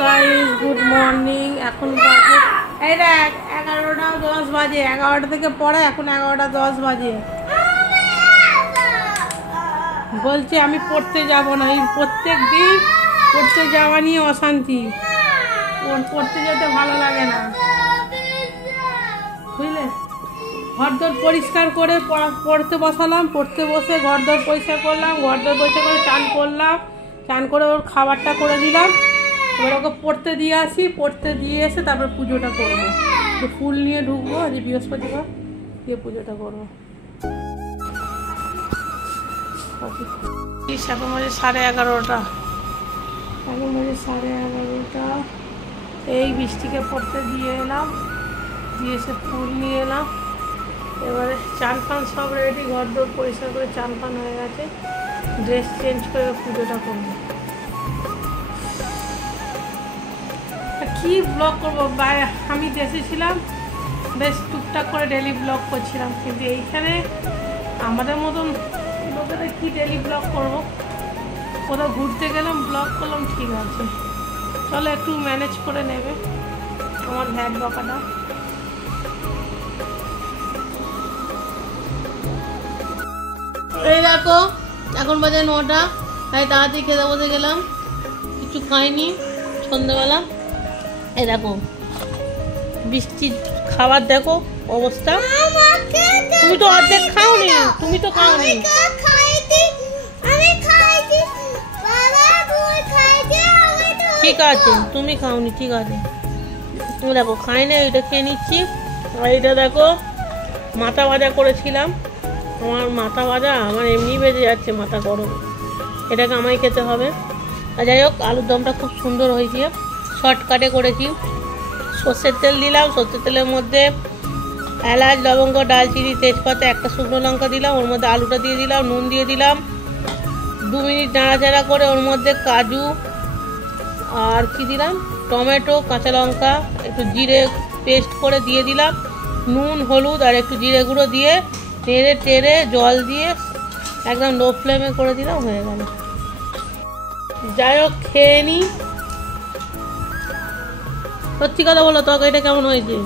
Guys, good morning. এখন বাজে এই দেখ 11:10 বাজে। 11টা থেকে পড়ে, এখন 11:10 বাজে। বলছে আমি পড়তে যাব না। এই প্রত্যেক দিন পড়তে যাওয়া নিয়ে অশান্তি। পড়তে যেতে ভালো লাগে না, বুঝলে। ঘরদোর পরিষ্কার করে পড়তে বসালাম। পড়তে বসে ঘরদোর পরিষ্কার করলাম। ঘরদোর পরিষ্কার করে চান করলাম। চান করে ওর খাবারটা করে দিলাম। এবার ওকে পড়তে দিয়ে আসি। পড়তে দিয়ে এসে তারপর পুজোটা করবো। ফুল নিয়ে ঢুকবো, আজ বৃহস্পতিবার, দিয়ে পুজোটা করবো। এখন বাজে 11:30। এখন বাজে 11:30। এই বৃষ্টিকে পড়তে দিয়ে এলাম, দিয়ে এসে ফুল নিয়ে এলাম। এবারে চান পান সব রেডি। ঘর দৌড় পরিষ্কার করে চান পান হয়ে গেছে। ড্রেস চেঞ্জ করে পুজোটা করবো। কি ব্লগ করবো, আমি দেশে ছিলাম, বেশ টুকটাক করে ডেলি ব্লগ করছিলাম। কিন্তু এইখানে আমাদের মতন লোকেদের কি ডেলি ব্লগ করবো? কোথাও ঘুরতে গেলাম, ব্লগ করলাম, ঠিক আছে, চলো একটু ম্যানেজ করে নেবে আমার ভ্যাট বকাটা। এই দেখো এখন বাজে 9টা। তাই তাড়াতাড়ি খেতে বসে গেলাম, কিছু খাইনি সন্ধ্যেবেলা। এই দেখো বৃষ্টির খাবার, দেখো অবস্থা। তুমি তো অর্ধেক খাওনি, তুমি তো খাওনি। ঠিক আছে, তুমি খাওনি, ঠিক আছে। তুমি দেখো খাইনি, এটা খেয়ে নিচ্ছি। আর এটা দেখো মাথা ভাজা করেছিলাম। আমার মাথা ভাজা আমার এমনি বেজে যাচ্ছে, মাথা গরম, এটাকে আমায় খেতে হবে। আর যাই হোক, আলুর দমটা খুব সুন্দর হয়েছে, শর্টকাটে করেছি। সর্ষের তেল দিলাম, সর্ষের তেলের মধ্যে এলাচ, লবঙ্গ, দারচিনি, তেজপাতা, একটা শুকনো লঙ্কা দিলাম। ওর মধ্যে আলুটা দিয়ে দিলাম, নুন দিয়ে দিলাম। 2 মিনিট নাড়াচাড়া করে ওর মধ্যে কাজু আর কি দিলাম, টমেটো, কাঁচা লঙ্কা, একটু জিরে পেস্ট করে দিয়ে দিলাম। নুন, হলুদ আর একটু জিরে গুঁড়ো দিয়ে টেরে টেরে জল দিয়ে একদম লো ফ্লেমে করে দিলাম, হয়ে গেল। যাই হোক, খেয়ে নিই। সত্যি কথা বলো, তরকারিটা কেমন হয়েছে?